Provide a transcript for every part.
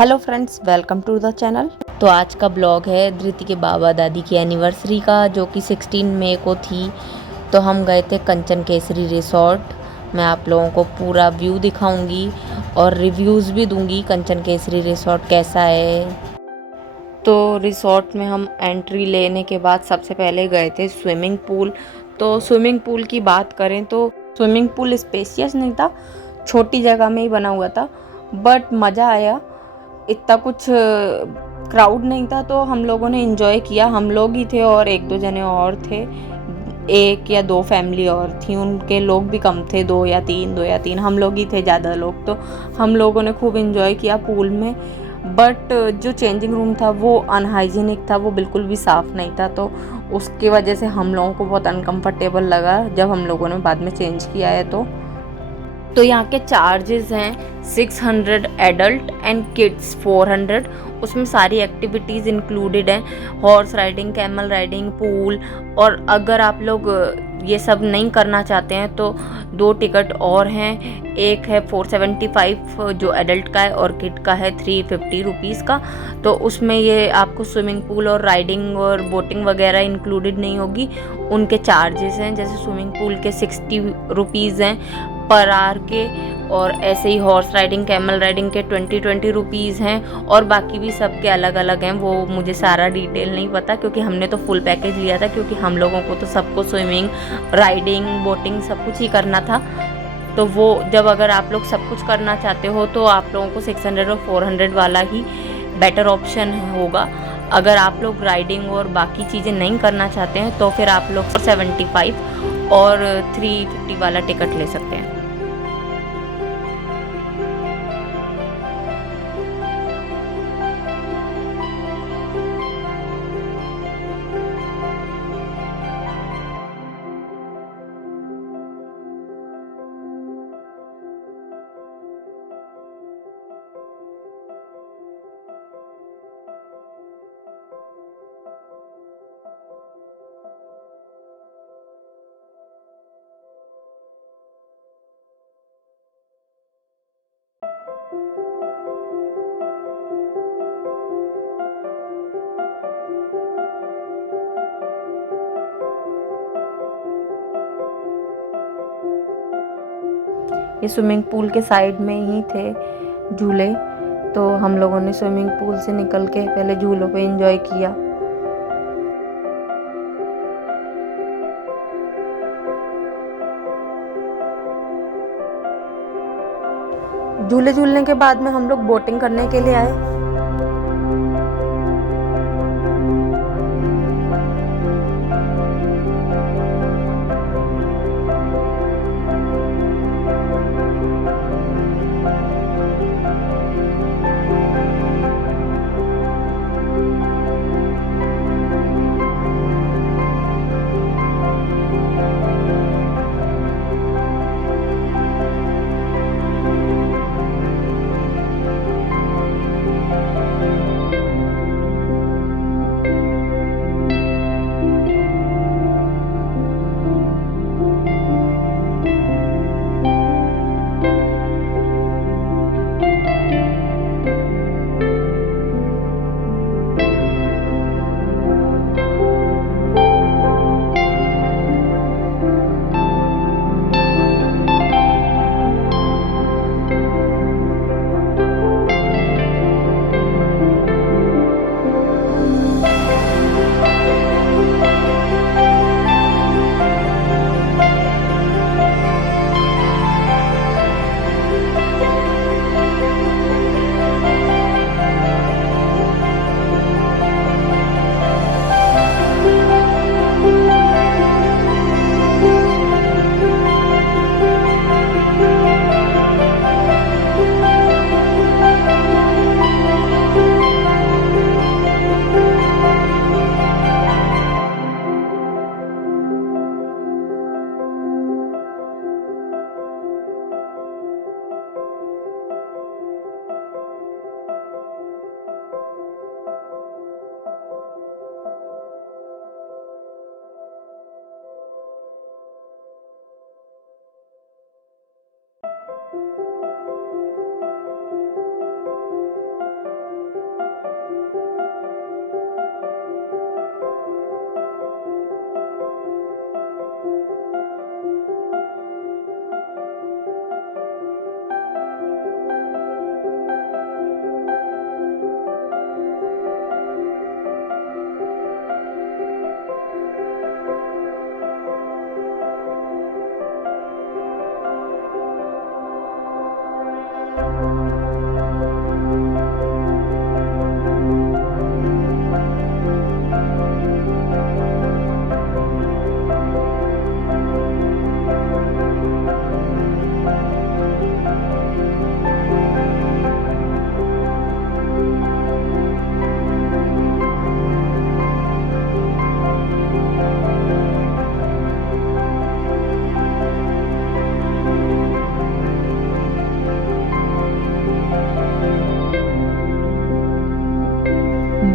Hello friends, welcome to the channel. तो आज का ब्लॉग है धृति के बाबा दादी की एनिवर्सरी का, जो कि 16 मई को थी। तो हम गए थे कंचन केसरी रिसोर्ट। मैं आप लोगों को पूरा व्यू दिखाऊंगी और रिव्यूज़ भी दूंगी कंचन केसरी रिसोर्ट कैसा है। तो रिसोर्ट में हम एंट्री लेने के बाद सबसे पहले गए थे स्विमिंग पूल। तो स्विमिंग पूल की बात करें तो स्विमिंग पूल स्पेशियस नहीं था, छोटी जगह में ही बना हुआ था, बट मज़ा आया। इतना कुछ क्राउड नहीं था, तो हम लोगों ने एंजॉय किया। हम लोग ही थे और एक दो जने और थे, एक या दो फैमिली और थी, उनके लोग भी कम थे, दो या तीन, हम लोग ही थे ज़्यादा लोग। तो हम लोगों ने खूब एंजॉय किया पूल में। बट जो चेंजिंग रूम था वो अनहाइजीनिक था, वो बिल्कुल भी साफ़ नहीं था। तो उसकी वजह से हम लोगों को बहुत अनकम्फर्टेबल लगा जब हम लोगों ने बाद में चेंज किया है। तो यहाँ के चार्जेस हैं 600 एडल्ट एंड किड्स 400। उसमें सारी एक्टिविटीज़ इंक्लूडेड हैं, horse riding, camel riding, pool. और अगर आप लोग ये सब नहीं करना चाहते हैं तो दो टिकट और हैं। एक है 475 जो एडल्ट का है, और किड का है 350 रुपीज़ का। तो उसमें ये आपको स्विमिंग पूल और राइडिंग और बोटिंग वगैरह इंक्लूडेड नहीं होगी। उनके चार्जेस हैं, जैसे स्विमिंग पूल के 60 रुपीज़ हैं पर आवर के, और ऐसे ही हॉर्स राइडिंग, कैमल राइडिंग के 20 रुपीज़ हैं, और बाकी भी सब के अलग अलग हैं। वो मुझे सारा डिटेल नहीं पता, क्योंकि हमने तो फुल पैकेज लिया था, क्योंकि हम लोगों को तो सबको स्विमिंग, राइडिंग, बोटिंग सब कुछ ही करना था। तो वो जब अगर आप लोग सब कुछ करना चाहते हो तो आप लोगों को 600 और 400 वाला ही बेटर ऑप्शन होगा। अगर आप लोग राइडिंग और बाकी चीज़ें नहीं करना चाहते हैं तो फिर आप लोग 475 और 350 वाला टिकट ले सकते हैं। ये स्विमिंग पूल के साइड में ही थे झूले। तो हम लोगों ने स्विमिंग पूल से निकल के पहले झूलों पे एंजॉय किया। झूले झूलने के बाद में हम लोग बोटिंग करने के लिए आए।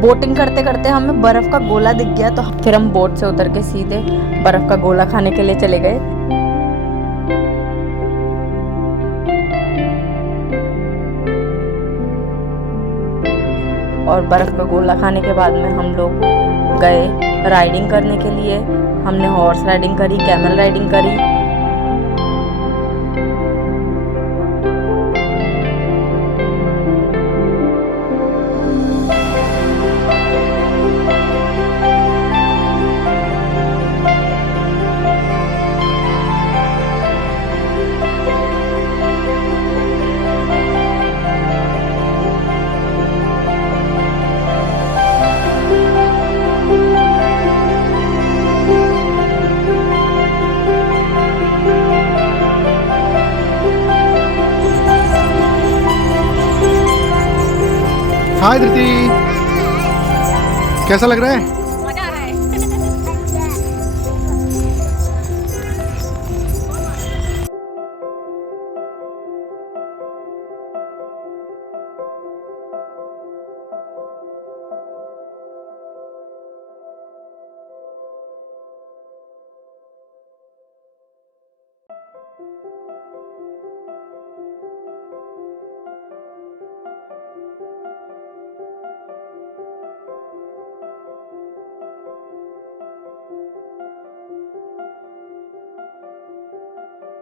बोटिंग करते करते हमें बर्फ का गोला दिख गया, तो फिर हम बोट से उतर के सीधे बर्फ का गोला खाने के लिए चले गए। और बर्फ का गोला खाने के बाद में हम लोग गए राइडिंग करने के लिए। हमने हॉर्स राइडिंग करी, कैमल राइडिंग करी। हाय धृति, कैसा लग रहा है? मजा आ रहा है।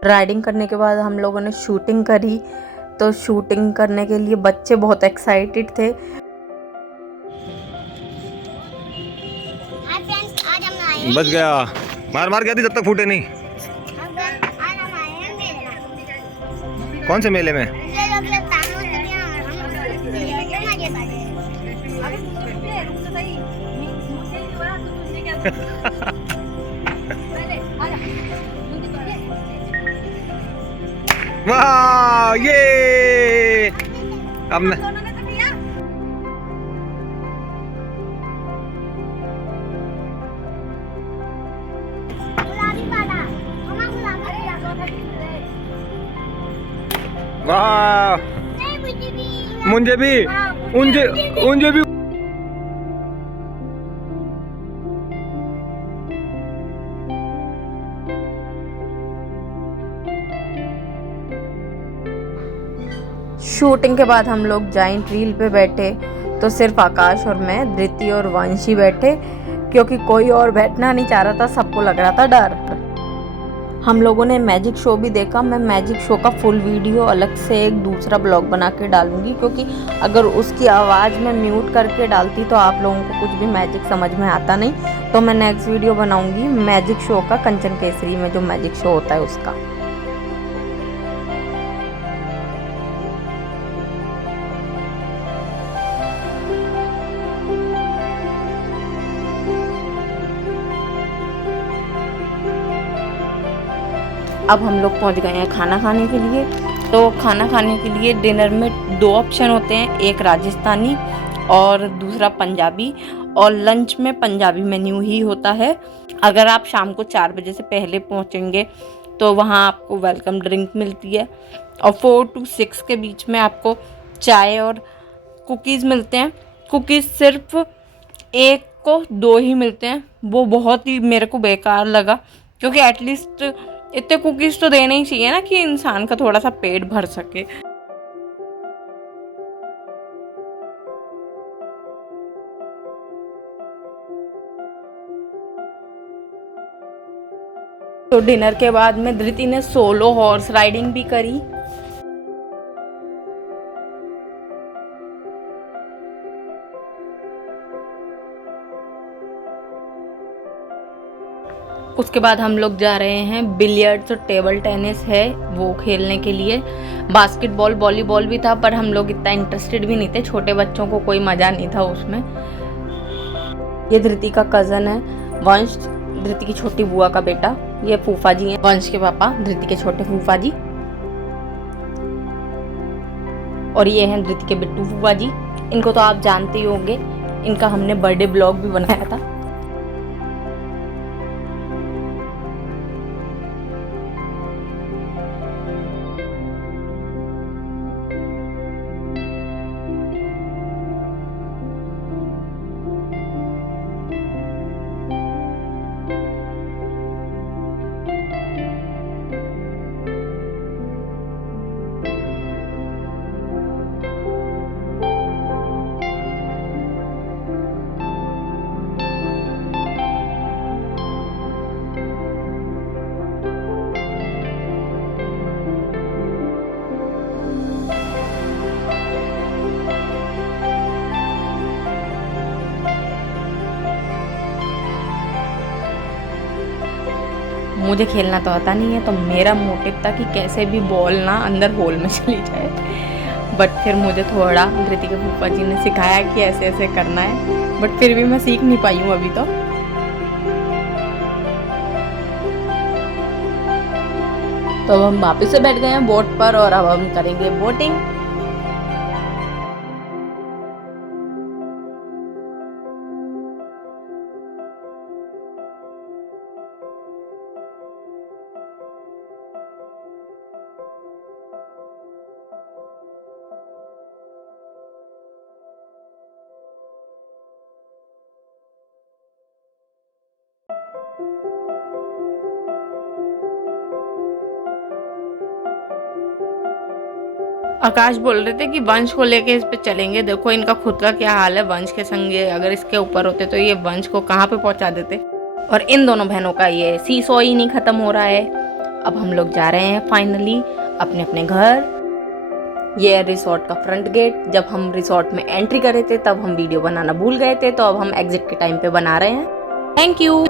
राइडिंग करने के बाद हम लोगों ने शूटिंग करी। तो शूटिंग करने के लिए बच्चे बहुत एक्साइटेड थे। बच गया, मार मार गया थी जब तक फूटे नहीं। कौन से मेले में? वाह, ये अब मैं वाह, मुझे भी मुझे भी। शूटिंग के बाद हम लोग जाइंट व्हील पे बैठे, तो सिर्फ आकाश और मैं, धृति और वंशी बैठे, क्योंकि कोई और बैठना नहीं चाह रहा था, सबको लग रहा था डर। हम लोगों ने मैजिक शो भी देखा। मैं मैजिक शो का फुल वीडियो अलग से एक दूसरा ब्लॉग बना के डालूंगी, क्योंकि अगर उसकी आवाज़ में म्यूट करके डालती तो आप लोगों को कुछ भी मैजिक समझ में आता नहीं। तो मैं नेक्स्ट वीडियो बनाऊंगी मैजिक शो का, कंचन केसरी में जो मैजिक शो होता है उसका। अब हम लोग पहुंच गए हैं खाना खाने के लिए। तो खाना खाने के लिए डिनर में 2 ऑप्शन होते हैं, एक राजस्थानी और दूसरा पंजाबी, और लंच में पंजाबी मेन्यू ही होता है। अगर आप शाम को 4 बजे से पहले पहुंचेंगे तो वहां आपको वेलकम ड्रिंक मिलती है, और 4 to 6 के बीच में आपको चाय और कुकीज़ मिलते हैं। कुकीज़ सिर्फ 1 को 2 ही मिलते हैं, वो बहुत ही मेरे को बेकार लगा, क्योंकि एटलीस्ट इतने कुकीज़ तो देने ही चाहिए ना कि इंसान का थोड़ा सा पेट भर सके। तो डिनर के बाद में धृति ने सोलो हॉर्स राइडिंग भी करी। उसके बाद हम लोग जा रहे हैं बिलियर्ड्स और टेबल टेनिस है वो खेलने के लिए। बास्केटबॉल, वॉलीबॉल भी था, पर हम लोग इतना इंटरेस्टेड भी नहीं थे, छोटे बच्चों को कोई मज़ा नहीं था उसमें। ये धृति का कज़न है वंश, धृति की छोटी बुआ का बेटा। ये फूफा जी हैं, वंश के पापा, धृति के छोटे फूफा जी। और ये हैं धृति के बिट्टू फूफा जी। इनको तो आप जानते ही होंगे, इनका हमने बर्थडे ब्लॉग भी बनाया था। मुझे खेलना तो आता नहीं है, तो मेरा मोटिव था कि कैसे भी बॉल ना अंदर होल में चली जाए। बट फिर मुझे थोड़ा धृति के फूफा जी ने सिखाया कि ऐसे ऐसे करना है, बट फिर भी मैं सीख नहीं पाई हूँ अभी तो। तो अब हम वापस से बैठ गए हैं बोट पर और अब हम करेंगे बोटिंग। आकाश बोल रहे थे कि वंश को लेके इस पे चलेंगे। देखो इनका खुद का क्या हाल है, वंश के संग ये अगर इसके ऊपर होते तो ये वंश को कहाँ पे पहुंचा देते। और इन दोनों बहनों का ये सीसॉ ही नहीं खत्म हो रहा है। अब हम लोग जा रहे हैं फाइनली अपने अपने घर। ये है रिसोर्ट का फ्रंट गेट। जब हम रिसोर्ट में एंट्री करे थे तब हम वीडियो बनाना भूल गए थे, तो अब हम एग्जिट के टाइम पे बना रहे हैं। Thank you.